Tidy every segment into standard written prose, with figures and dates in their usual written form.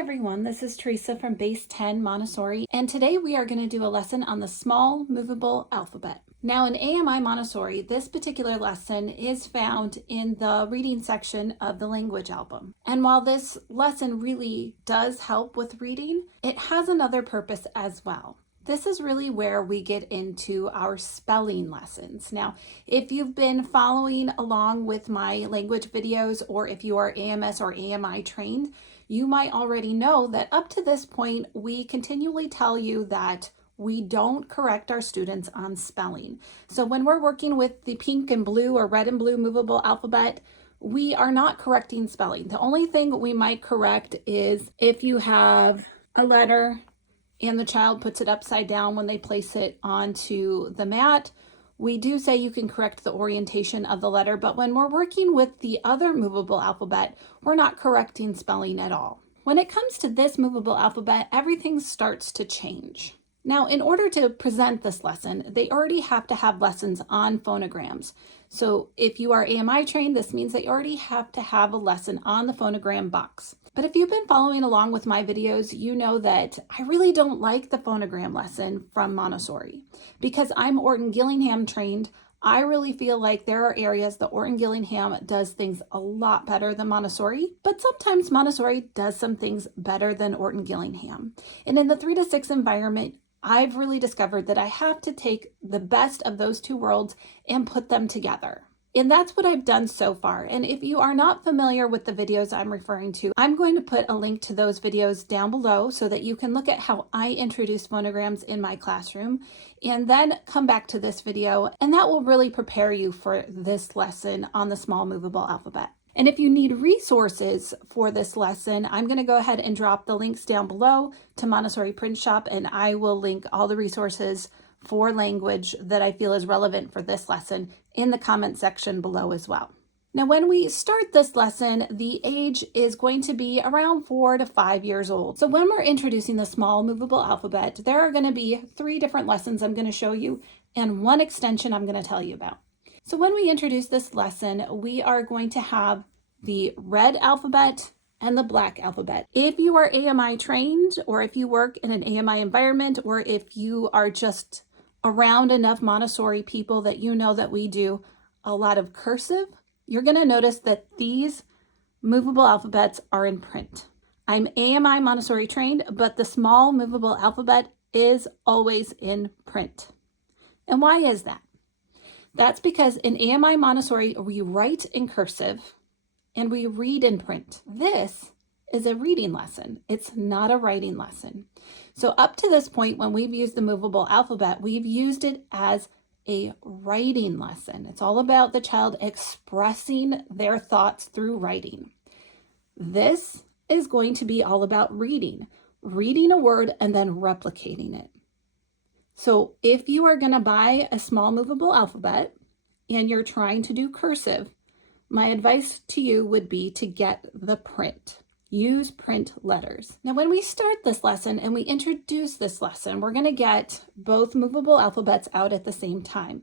everyone, this is Teresa from Base 10 Montessori, and today we are going to do a lesson on the small movable alphabet. Now in AMI Montessori, this particular lesson is found in the reading section of the language album. And while this lesson really does help with reading, it has another purpose as well. This is really where we get into our spelling lessons. Now, if you've been following along with my language videos, or if you are AMS or AMI trained, you might already know that up to this point, we continually tell you that we don't correct our students on spelling. So when we're working with the pink and blue or red and blue movable alphabet, we are not correcting spelling. The only thing we might correct is if you have a letter and the child puts it upside down when they place it onto the mat. We do say you can correct the orientation of the letter, but when we're working with the other movable alphabet, we're not correcting spelling at all. When it comes to this movable alphabet, everything starts to change. Now, in order to present this lesson, they already have to have lessons on phonograms. So if you are AMI trained, this means that you already have to have a lesson on the phonogram box. But if you've been following along with my videos, you know that I really don't like the phonogram lesson from Montessori. Because I'm Orton Gillingham trained, I really feel like there are areas that Orton Gillingham does things a lot better than Montessori, but sometimes Montessori does some things better than Orton Gillingham. And in the 3 to 6 environment, I've really discovered that I have to take the best of those two worlds and put them together. And that's what I've done so far. And if you are not familiar with the videos I'm referring to, I'm going to put a link to those videos down below so that you can look at how I introduce phonograms in my classroom and then come back to this video, and that will really prepare you for this lesson on the small movable alphabet. And if you need resources for this lesson, I'm going to go ahead and drop the links down below to Montessori Print Shop, and I will link all the resources for language that I feel is relevant for this lesson in the comment section below as well. Now, when we start this lesson, the age is going to be around 4 to 5 years old. So when we're introducing the small movable alphabet, there are going to be 3 different lessons I'm going to show you and 1 extension I'm going to tell you about. So when we introduce this lesson, we are going to have the red alphabet and the black alphabet. If you are AMI trained, or if you work in an AMI environment, or if you are just around enough Montessori people that you know that we do a lot of cursive, you're going to notice that these movable alphabets are in print. I'm AMI Montessori trained, but the small movable alphabet is always in print. And why is that? That's because in AMI Montessori, we write in cursive and we read in print. This is a reading lesson. It's not a writing lesson. So up to this point, when we've used the movable alphabet, we've used it as a writing lesson. It's all about the child expressing their thoughts through writing. This is going to be all about reading a word and then replicating it. So if you are going to buy a small movable alphabet and you're trying to do cursive, my advice to you would be to get the print. Use print letters. Now, when we start this lesson and we introduce this lesson, we're going to get both movable alphabets out at the same time.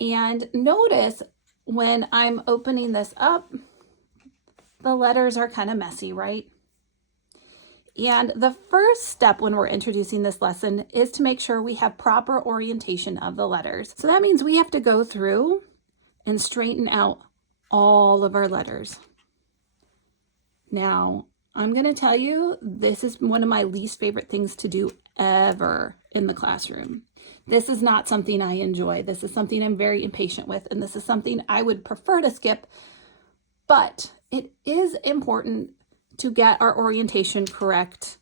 And notice when I'm opening this up, the letters are kind of messy, right? And the first step when we're introducing this lesson is to make sure we have proper orientation of the letters. So that means we have to go through and straighten out all of our letters. Now, I'm going to tell you, this is one of my least favorite things to do ever in the classroom. This is not something I enjoy. This is something I'm very impatient with, and this is something I would prefer to skip, but it is important to get our orientation correct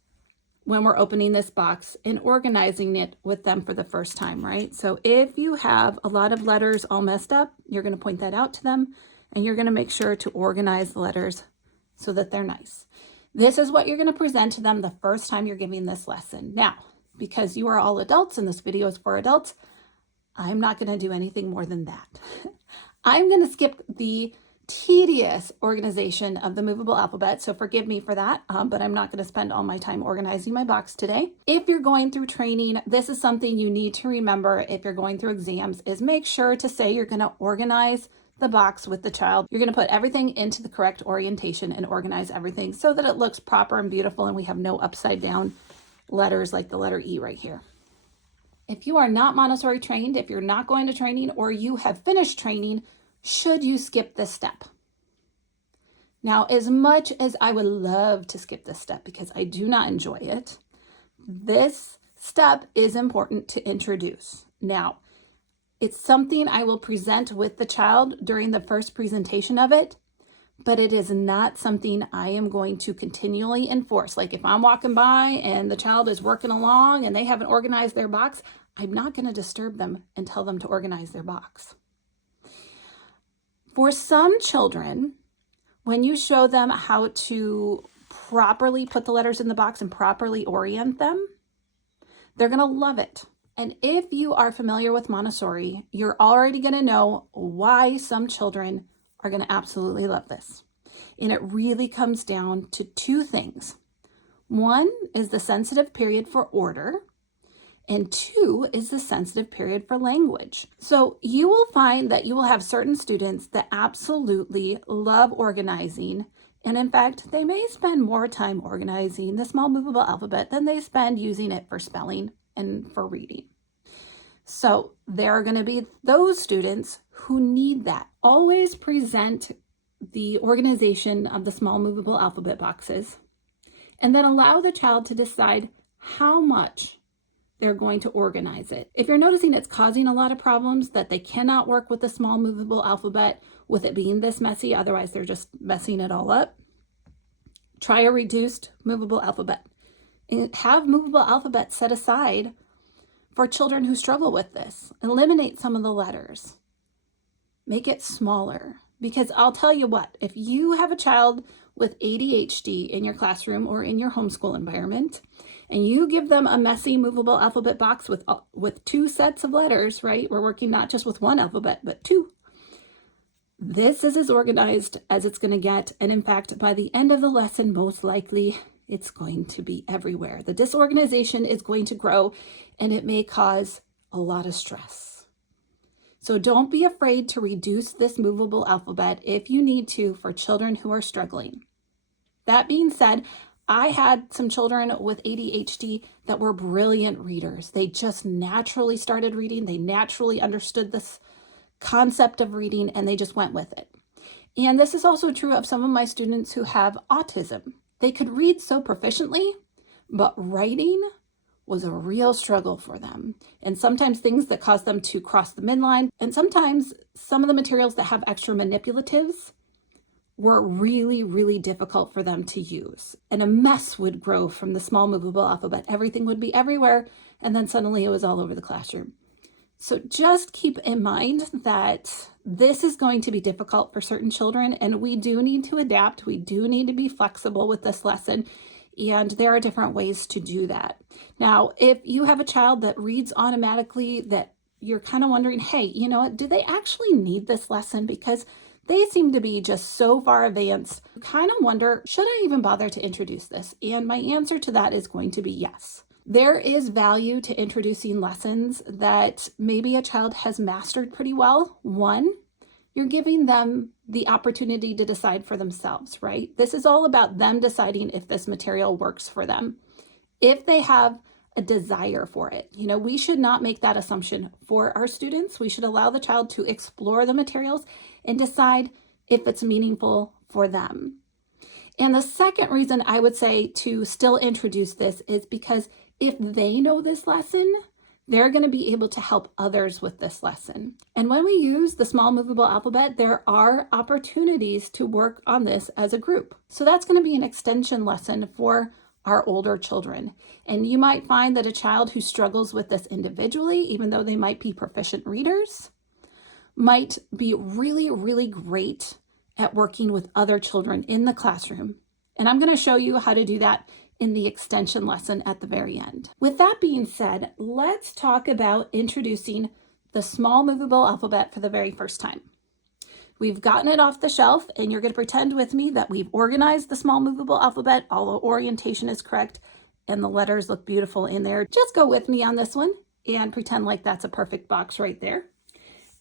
when we're opening this box and organizing it with them for the first time, right? So if you have a lot of letters all messed up, you're going to point that out to them, and you're going to make sure to organize the letters so that they're nice. This is what you're going to present to them the first time you're giving this lesson. Now, because you are all adults and this video is for adults, I'm not going to do anything more than that. I'm going to skip the tedious organization of the movable alphabet, so forgive me for that, but I'm not going to spend all my time organizing my box today. If you're going through training, this is something you need to remember if you're going through exams, is make sure to say you're going to organize the box with the child. You're going to put everything into the correct orientation and organize everything so that it looks proper and beautiful and we have no upside down letters like the letter E right here. If you are not Montessori trained, if you're not going to training, or you have finished training, should you skip this step? Now, as much as I would love to skip this step because I do not enjoy it, this step is important to introduce. Now, it's something I will present with the child during the first presentation of it, but it is not something I am going to continually enforce. Like if I'm walking by and the child is working along and they haven't organized their box, I'm not going to disturb them and tell them to organize their box. For some children, when you show them how to properly put the letters in the box and properly orient them, they're going to love it. And if you are familiar with Montessori, you're already going to know why some children are going to absolutely love this. And it really comes down to two things. One is the sensitive period for order, and two is the sensitive period for language. So you will find that you will have certain students that absolutely love organizing. And in fact, they may spend more time organizing the small movable alphabet than they spend using it for spelling and for reading. So there are going to be those students who need that. Always present the organization of the small movable alphabet boxes and then allow the child to decide how much they're going to organize it. If you're noticing it's causing a lot of problems, that they cannot work with the small movable alphabet with it being this messy, otherwise they're just messing it all up, try a reduced movable alphabet. And have movable alphabet set aside for children who struggle with this. Eliminate some of the letters. Make it smaller. Because I'll tell you what, if you have a child with ADHD in your classroom or in your homeschool environment, and you give them a messy movable alphabet box with two sets of letters, right? We're working not just with one alphabet, but two. This is as organized as it's going to get. And in fact, by the end of the lesson, most likely, it's going to be everywhere. The disorganization is going to grow and it may cause a lot of stress. So don't be afraid to reduce this movable alphabet if you need to for children who are struggling. That being said, I had some children with ADHD that were brilliant readers. They just naturally started reading. They naturally understood this concept of reading and they just went with it. And this is also true of some of my students who have autism. They could read so proficiently, but writing was a real struggle for them. And sometimes things that cause them to cross the midline. And sometimes some of the materials that have extra manipulatives were really, really difficult for them to use. And a mess would grow from the small movable alphabet. Everything would be everywhere. And then suddenly it was all over the classroom. So just keep in mind that this is going to be difficult for certain children, and we do need to adapt. We do need to be flexible with this lesson, and there are different ways to do that. Now, if you have a child that reads automatically, that you're kind of wondering, hey, you know what, do they actually need this lesson? Because they seem to be just so far advanced. You kind of wonder, should I even bother to introduce this? And my answer to that is going to be yes. There is value to introducing lessons that maybe a child has mastered pretty well. One, you're giving them the opportunity to decide for themselves, right? This is all about them deciding if this material works for them. If they have a desire for it, you know, we should not make that assumption for our students. We should allow the child to explore the materials and decide if it's meaningful for them. And the second reason I would say to still introduce this is because if they know this lesson, they're going to be able to help others with this lesson. And when we use the small movable alphabet, there are opportunities to work on this as a group. So that's going to be an extension lesson for our older children. And you might find that a child who struggles with this individually, even though they might be proficient readers, might be really, really great at working with other children in the classroom. And I'm going to show you how to do that in the extension lesson at the very end. With that being said, let's talk about introducing the small movable alphabet for the very first time. We've gotten it off the shelf, and you're going to pretend with me that we've organized the small movable alphabet. All the orientation is correct, and the letters look beautiful in there. Just go with me on this one and pretend like that's a perfect box right there.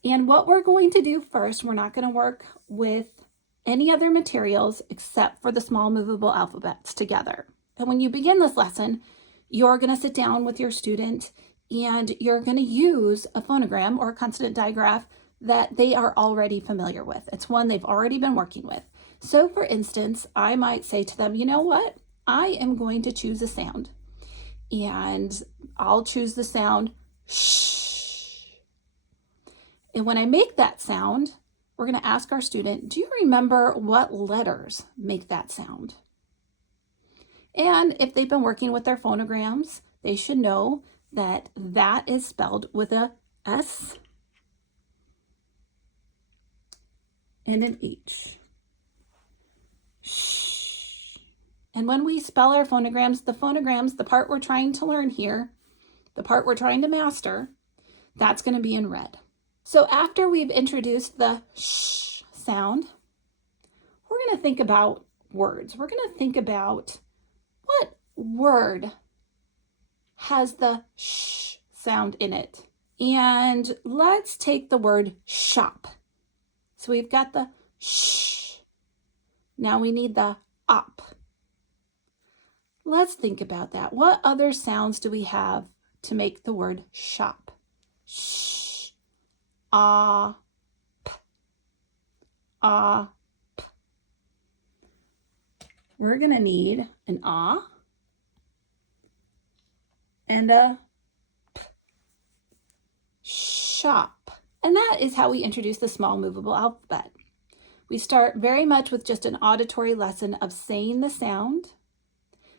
And what we're going to do first, we're not going to work with any other materials except for the small movable alphabets together. And when you begin this lesson, you're going to sit down with your student and you're going to use a phonogram or a consonant digraph that they are already familiar with. It's one they've already been working with. So for instance, I might say to them, you know what? I am going to choose a sound and I'll choose the sound shh. And when I make that sound, we're going to ask our student, do you remember what letters make that sound? And if they've been working with their phonograms, they should know that that is spelled with a S and an H. Shh. And when we spell our phonograms, the part we're trying to learn here, the part we're trying to master, that's going to be in red. So after we've introduced the sh sound, we're going to think about words. We're going to think about what word has the sh sound in it. And let's take the word shop. So we've got the sh. Now we need the op. Let's think about that. What other sounds do we have to make the word shop? Sh, ah, p, ah, p. We're going to need an ah and a p. Shop. And that is how we introduce the small movable alphabet. We start very much with just an auditory lesson of saying the sound,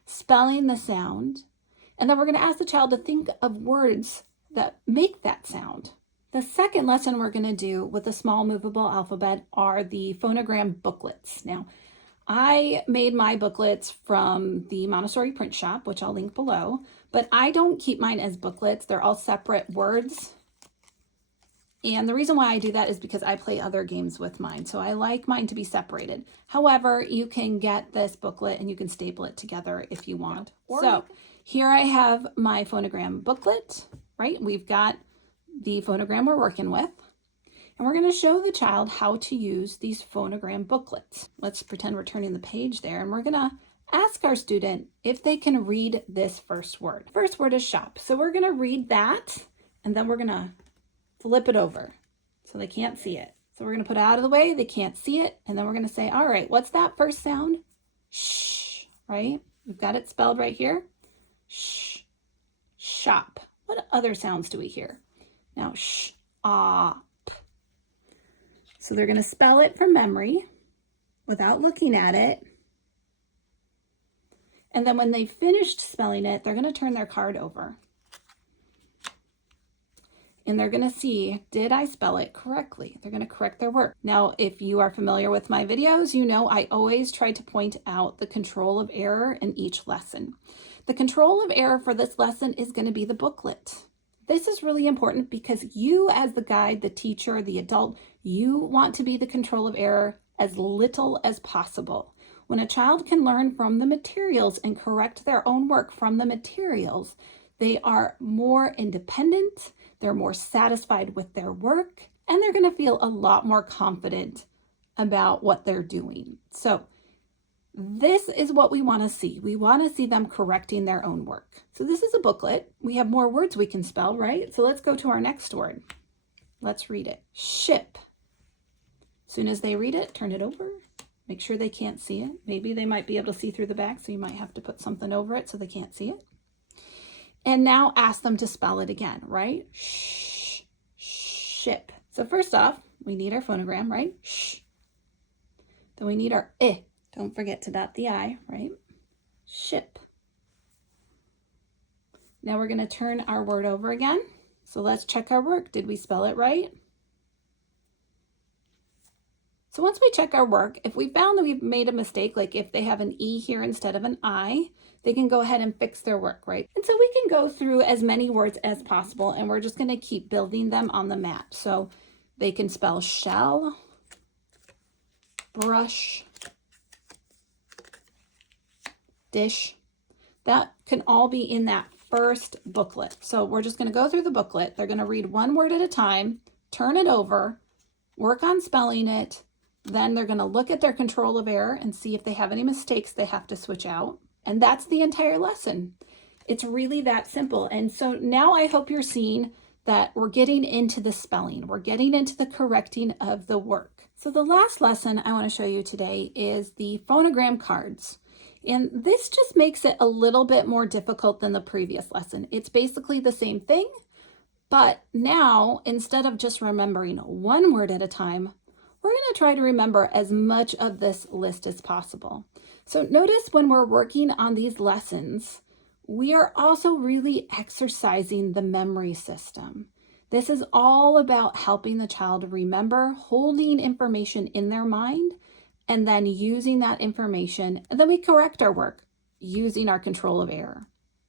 spelling the sound, and then we're going to ask the child to think of words that make that sound. The second lesson we're going to do with the small movable alphabet are the phonogram booklets. Now, I made my booklets from the Montessori print shop, which I'll link below, but I don't keep mine as booklets. They're all separate words. And the reason why I do that is because I play other games with mine. So I like mine to be separated. However, you can get this booklet and you can staple it together if you want. So here I have my phonogram booklet, right? We've got the phonogram we're working with. And we're going to show the child how to use these phonogram booklets. Let's pretend we're turning the page there. And we're going to ask our student if they can read this first word. First word is shop. So we're going to read that and then we're going to flip it over so they can't see it. So we're going to put it out of the way. They can't see it. And then we're going to say, all right, what's that first sound? Shh, right? We've got it spelled right here. Shh, shop. What other sounds do we hear? Now, sh, ah. So they're going to spell it from memory without looking at it. And then when they've finished spelling it, they're going to turn their card over. And they're going to see, did I spell it correctly? They're going to correct their work. Now, if you are familiar with my videos, you know I always try to point out the control of error in each lesson. The control of error for this lesson is going to be the booklet. This is really important because you as the guide, the teacher, the adult, you want to be the control of error as little as possible. When a child can learn from the materials and correct their own work from the materials, they are more independent, they're more satisfied with their work, and they're going to feel a lot more confident about what they're doing. So this is what we want to see. We want to see them correcting their own work. So this is a booklet. We have more words we can spell, right? So let's go to our next word. Let's read it. Ship. As soon as they read it, turn it over. Make sure they can't see it. Maybe they might be able to see through the back, so you might have to put something over it so they can't see it. And now ask them to spell it again, right? Shh, ship. So first off, we need our phonogram, right? Shh. Then we need our I. Don't forget to dot the I, right? Ship. Now we're going to turn our word over again. So let's check our work. Did we spell it right? So once we check our work, if we found that we've made a mistake, like if they have an E here instead of an I, they can go ahead and fix their work, right? And so we can go through as many words as possible, and we're just going to keep building them on the map. So they can spell shell, brush, dish. That can all be in that first booklet. So we're just going to go through the booklet. They're going to read one word at a time, turn it over, work on spelling it. Then they're going to look at their control of error and see if they have any mistakes they have to switch out. And that's the entire lesson. It's really that simple. And so now I hope you're seeing that we're getting into the spelling. We're getting into the correcting of the work. So the last lesson I want to show you today is the phonogram cards. And this just makes it a little bit more difficult than the previous lesson. It's basically the same thing, but now instead of just remembering one word at a time, we're going to try to remember as much of this list as possible. So notice when we're working on these lessons, we are also really exercising the memory system. This is all about helping the child remember, holding information in their mind, and then using that information, and then we correct our work using our control of error.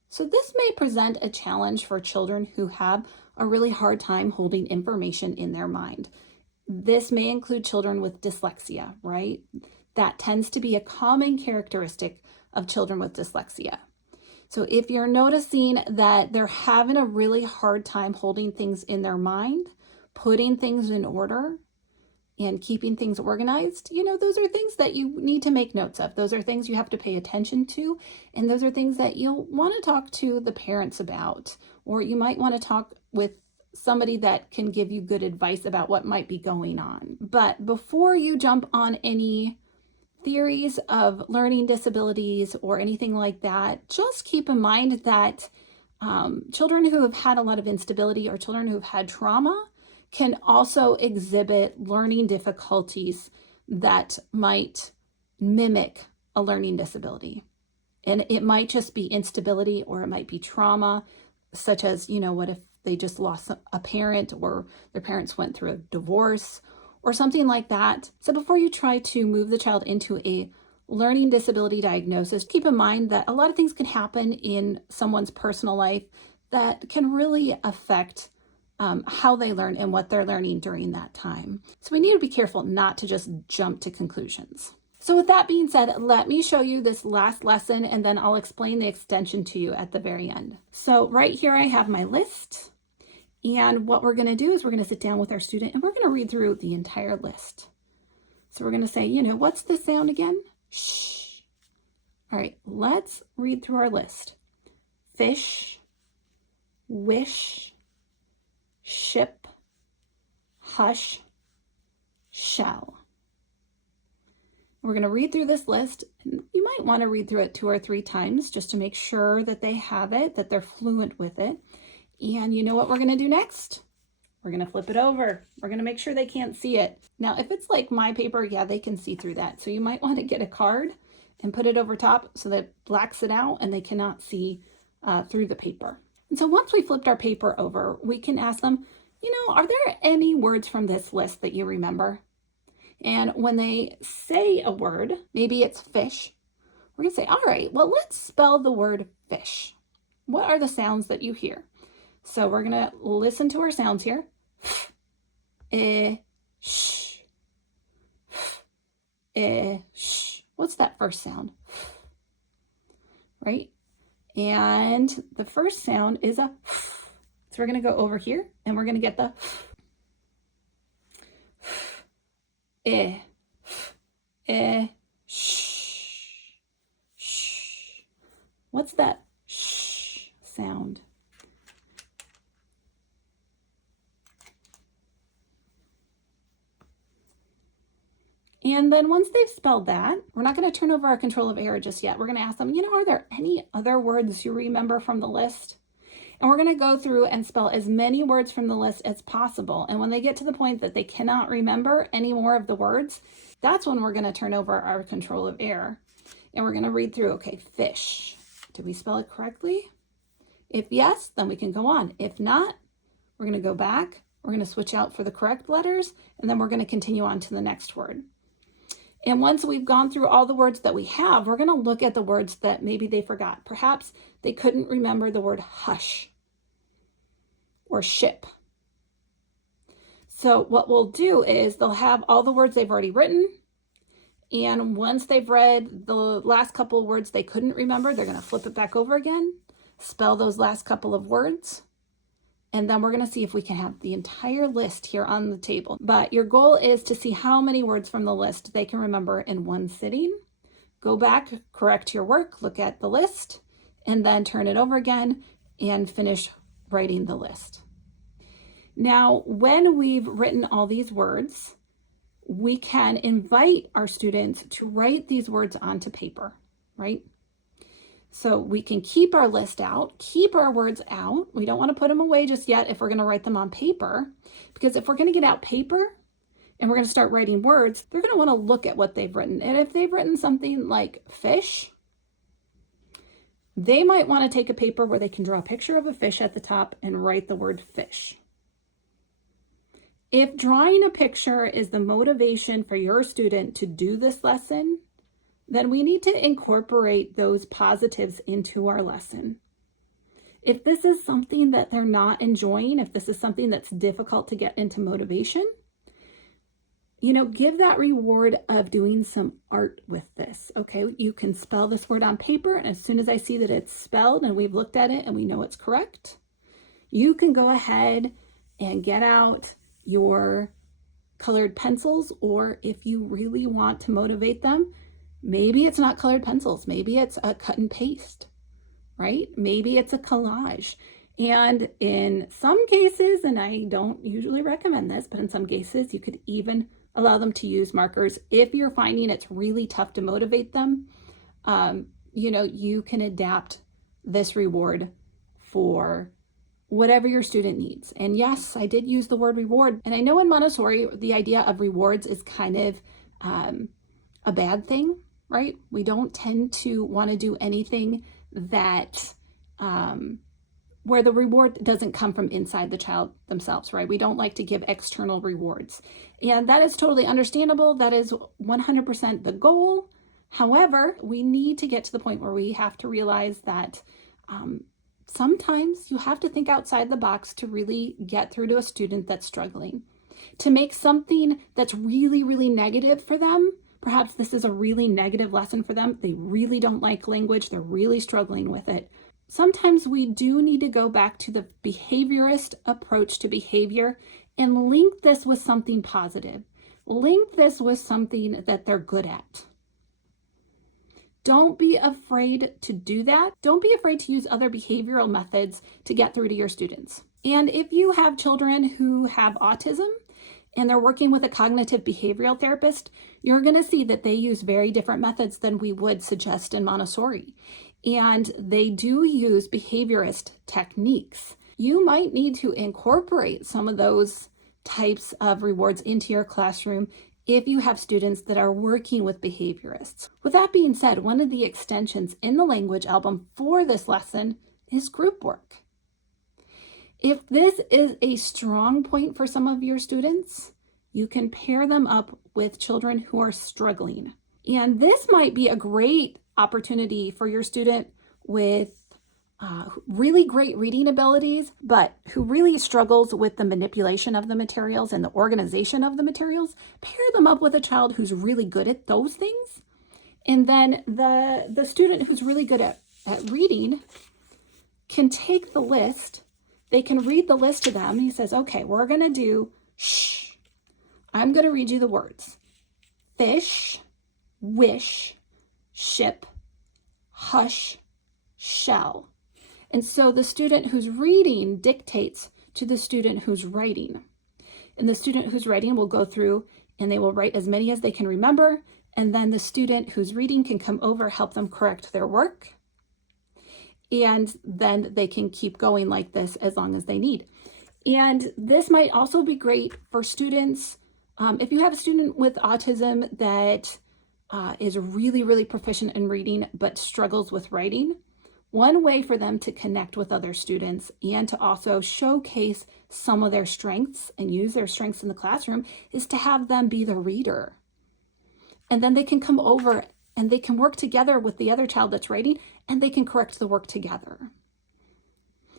So this may present a challenge for children who have a really hard time holding information in their mind. This may include children with dyslexia, right? That tends to be a common characteristic of children with dyslexia. So if you're noticing that they're having a really hard time holding things in their mind, putting things in order, and keeping things organized, those are things that you need to make notes of. Those are things you have to pay attention to. And those are things that you'll want to talk to the parents about, or you might want to talk with somebody that can give you good advice about what might be going on. But before you jump on any theories of learning disabilities or anything like that, just keep in mind that children who have had a lot of instability or children who have had trauma can also exhibit learning difficulties that might mimic a learning disability. And it might just be instability, or it might be trauma, such as, what if they just lost a parent, or their parents went through a divorce or something like that. So before you try to move the child into a learning disability diagnosis, keep in mind that a lot of things can happen in someone's personal life that can really affect how they learn and what they're learning during that time. So we need to be careful not to just jump to conclusions. So with that being said, let me show you this last lesson, and then I'll explain the extension to you at the very end. So right here I have my list. And what we're going to do is we're going to sit down with our student and we're going to read through the entire list. So we're going to say, what's the sound again? Shh. All right, let's read through our list. Fish, wish, ship, hush, shell. We're going to read through this list. You might want to read through it 2 or 3 times just to make sure that they have it, that they're fluent with it. And you know what we're going to do next? We're going to flip it over. We're going to make sure they can't see it. Now, if it's like my paper, yeah, they can see through that. So you might want to get a card and put it over top so that it blacks it out and they cannot see through the paper. And so once we flipped our paper over, we can ask them, are there any words from this list that you remember? And when they say a word, maybe it's fish, we're going to say, all right, well, let's spell the word fish. What are the sounds that you hear? So we're going to listen to our sounds here. Sh. Sh. What's that first sound? Right? And the first sound is a. So we're going to go over here and we're going to get the. Sh. Sh. What's that sh sound? And then once they've spelled that, we're not going to turn over our control of error just yet. We're going to ask them, are there any other words you remember from the list? And we're going to go through and spell as many words from the list as possible. And when they get to the point that they cannot remember any more of the words, that's when we're going to turn over our control of error. And we're going to read through, okay, fish. Did we spell it correctly? If yes, then we can go on. If not, we're going to go back. We're going to switch out for the correct letters, and then we're going to continue on to the next word. And once we've gone through all the words that we have, we're going to look at the words that maybe they forgot. Perhaps they couldn't remember the word hush or ship. So what we'll do is they'll have all the words they've already written. And once they've read the last couple of words they couldn't remember, they're going to flip it back over again, spell those last couple of words, And then we're going to see if we can have the entire list here on the table. But your goal is to see how many words from the list they can remember in one sitting. Go back, correct your work, look at the list, and then turn it over again and finish writing the list. Now, when we've written all these words, we can invite our students to write these words onto paper, right? So we can keep our list out, keep our words out. We don't want to put them away just yet if we're going to write them on paper, because if we're going to get out paper and we're going to start writing words, they're going to want to look at what they've written. And if they've written something like fish, they might want to take a paper where they can draw a picture of a fish at the top and write the word fish. If drawing a picture is the motivation for your student to do this lesson, then we need to incorporate those positives into our lesson. If this is something that they're not enjoying, if this is something that's difficult to get into motivation, give that reward of doing some art with this, okay? You can spell this word on paper, and as soon as I see that it's spelled and we've looked at it and we know it's correct, you can go ahead and get out your colored pencils, or if you really want to motivate them, maybe it's not colored pencils, maybe it's a cut and paste, right? Maybe it's a collage. And in some cases, and I don't usually recommend this, but in some cases, you could even allow them to use markers. If you're finding it's really tough to motivate them, you can adapt this reward for whatever your student needs. And yes, I did use the word reward. And I know in Montessori, the idea of rewards is kind of a bad thing, right? We don't tend to want to do anything that where the reward doesn't come from inside the child themselves, right? We don't like to give external rewards. And that is totally understandable. That is 100% the goal. However, we need to get to the point where we have to realize that sometimes you have to think outside the box to really get through to a student that's struggling. To make something that's really, really negative for them, perhaps this is a really negative lesson for them. They really don't like language. They're really struggling with it. Sometimes we do need to go back to the behaviorist approach to behavior and link this with something positive. Link this with something that they're good at. Don't be afraid to do that. Don't be afraid to use other behavioral methods to get through to your students. And if you have children who have autism and they're working with a cognitive behavioral therapist, you're going to see that they use very different methods than we would suggest in Montessori. And they do use behaviorist techniques. You might need to incorporate some of those types of rewards into your classroom if you have students that are working with behaviorists. With that being said, one of the extensions in the language album for this lesson is group work. If this is a strong point for some of your students, you can pair them up with children who are struggling. And this might be a great opportunity for your student with really great reading abilities, but who really struggles with the manipulation of the materials and the organization of the materials. Pair them up with a child who's really good at those things. And then the student who's really good at reading can take the list. They can read the list to them. He says, okay, we're going to do shh. I'm going to read you the words. Fish, wish, ship, hush, shell. And so the student who's reading dictates to the student who's writing. And the student who's writing will go through and they will write as many as they can remember. And then the student who's reading can come over, help them correct their work. And then they can keep going like this as long as they need. And this might also be great for students. If you have a student with autism that is really, really proficient in reading but struggles with writing, one way for them to connect with other students and to also showcase some of their strengths and use their strengths in the classroom is to have them be the reader. And then they can come over and they can work together with the other child that's writing and they can correct the work together.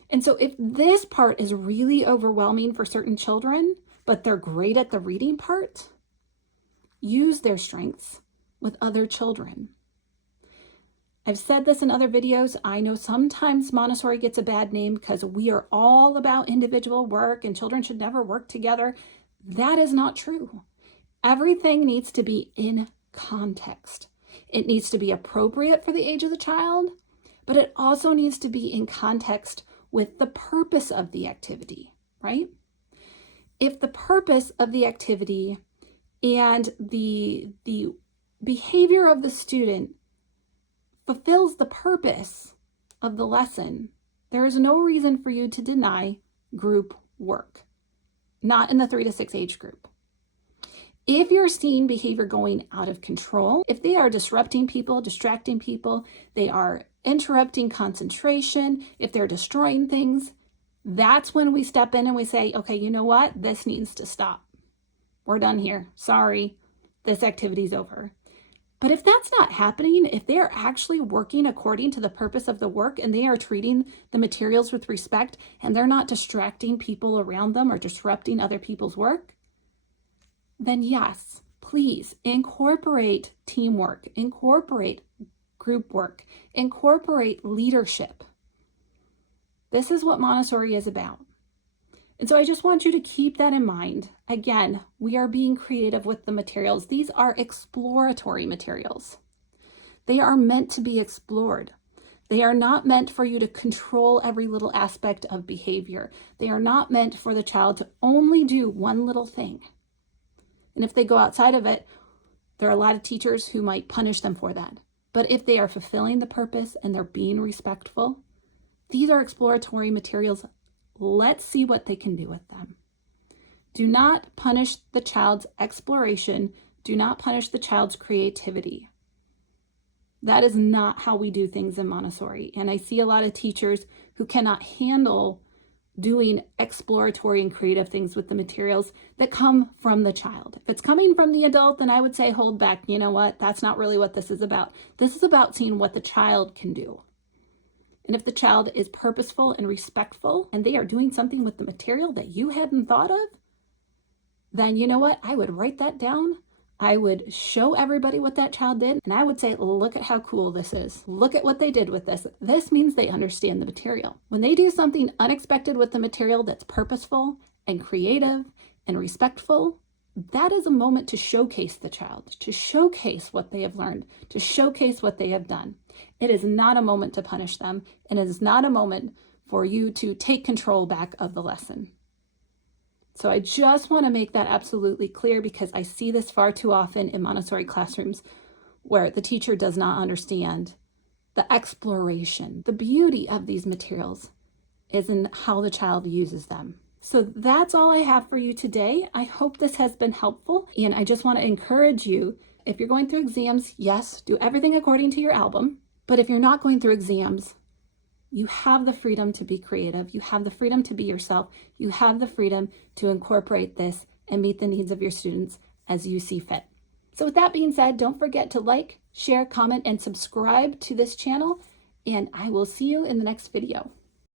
And so if this part is really overwhelming for certain children, but they're great at the reading part, use their strengths with other children. I've said this in other videos. I know sometimes Montessori gets a bad name because we are all about individual work and children should never work together. That is not true. Everything needs to be in context. It needs to be appropriate for the age of the child, but it also needs to be in context with the purpose of the activity, right? If the purpose of the activity and the behavior of the student fulfills the purpose of the lesson, there is no reason for you to deny group work, not in the 3 to 6 age group. If you're seeing behavior going out of control, if they are disrupting people, distracting people, they are interrupting concentration, if they're destroying things, that's when we step in and we say, okay, you know what? This needs to stop. We're done here. Sorry, this activity's over. But if that's not happening, if they're actually working according to the purpose of the work and they are treating the materials with respect and they're not distracting people around them or disrupting other people's work, then yes, please incorporate teamwork, incorporate group work, incorporate leadership. This is what Montessori is about. And so I just want you to keep that in mind. Again, we are being creative with the materials. These are exploratory materials. They are meant to be explored. They are not meant for you to control every little aspect of behavior. They are not meant for the child to only do one little thing. And if they go outside of it, there are a lot of teachers who might punish them for that. But if they are fulfilling the purpose and they're being respectful, these are exploratory materials. Let's see what they can do with them. Do not punish the child's exploration. Do not punish the child's creativity. That is not how we do things in Montessori. And I see a lot of teachers who cannot handle doing exploratory and creative things with the materials that come from the child. If it's coming from the adult, then I would say hold back. You know what? That's not really what this is about. This is about seeing what the child can do. And if the child is purposeful and respectful and they are doing something with the material that you hadn't thought of, then you know what? I would write that down. I would show everybody what that child did. And I would say, look at how cool this is. Look at what they did with this. This means they understand the material. When they do something unexpected with the material that's purposeful and creative and respectful, that is a moment to showcase the child, to showcase what they have learned, to showcase what they have done. It is not a moment to punish them, and it is not a moment for you to take control back of the lesson. So I just want to make that absolutely clear because I see this far too often in Montessori classrooms where the teacher does not understand the exploration. The beauty of these materials is in how the child uses them. So that's all I have for you today. I hope this has been helpful, and I just want to encourage you, if you're going through exams, yes, do everything according to your album. But if you're not going through exams, you have the freedom to be creative. You have the freedom to be yourself. You have the freedom to incorporate this and meet the needs of your students as you see fit. So with that being said, don't forget to like, share, comment, and subscribe to this channel, and I will see you in the next video.